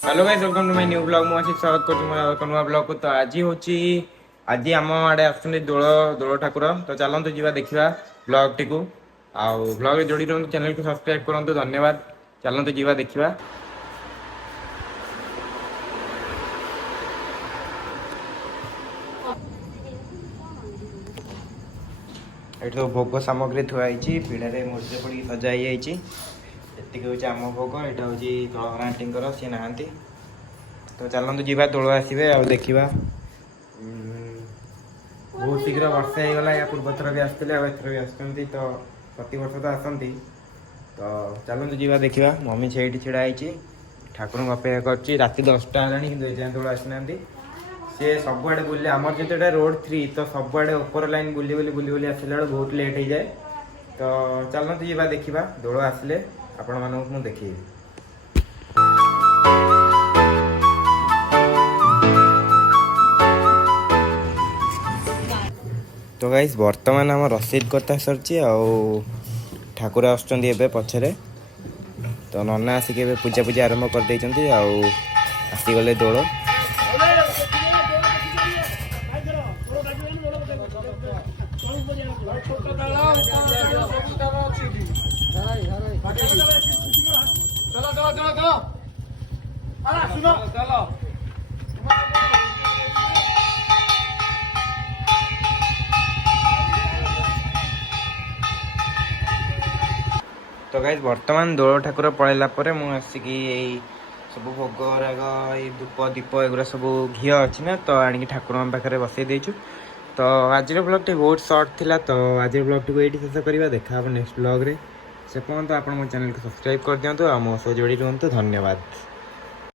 Hello guys welcome to my new blog मुझे स्वागत कर नुआ ब्लॉग को। तो आज आम आड़े आसुँच दोल दोल ठाकुर। तो चलते जी देखा ब्लॉग टी आउ ब्लॉग जोड़ी रुहतु चैनल को सब्सक्राइब करूँ धन्यवाद। चलते जी देखा ये सब भोग सामग्री थुआई पीढ़े मूर्ति पड़ी सजाई एतिक हूँ आम भोग यहाँ हूँ तलहर आंटी सी ना। तो चलते जी दोल आसवे आ देखा बहुत शीघ्र वर्षे होगा या पूर्व थर भी आसते एथर भी आसती तो प्रति वर्ष तो आसती। तो चलते जी देखा मम्मी से छिड़ा ठाकुर को अपेक्षा कर राति 10टा है दोल आसीना सी सबुआड़े बुले आमर जो रोड 3 तो सबुआड़े ऊपर लाइन बुली बुली बुली बुली आसला बेल बहुत लेट हो जाए। तो चलते जी देखा दोल आसिले आपण मानक मुझे देखी। तो गाइस वर्तमान आम रसीद कथा सरची ठाकुर आसुँच पछरे। तो नना आसिक पूजा पूजा आरंभ कर देइचंती आसीगले दोल। तो गाइस वर्तमान दोल ठाकुर पलैला मुझे आसिक सब भोग राग धूप दीप एगुरा सब घी अच्छी ना तो आणिक ठाकुर पाखे बसई देचु। तो आज ब्लॉग टी बहुत सर्ट थिला। तो आज ब्लॉग टी को ये शेष करवा देखा नेक्स्ट ब्लॉग रे। से पर्यंत आप मो चैनल को सब्सक्राइब कर दिंतु आ मो सह जोड़ी रुहतु धन्यवाद।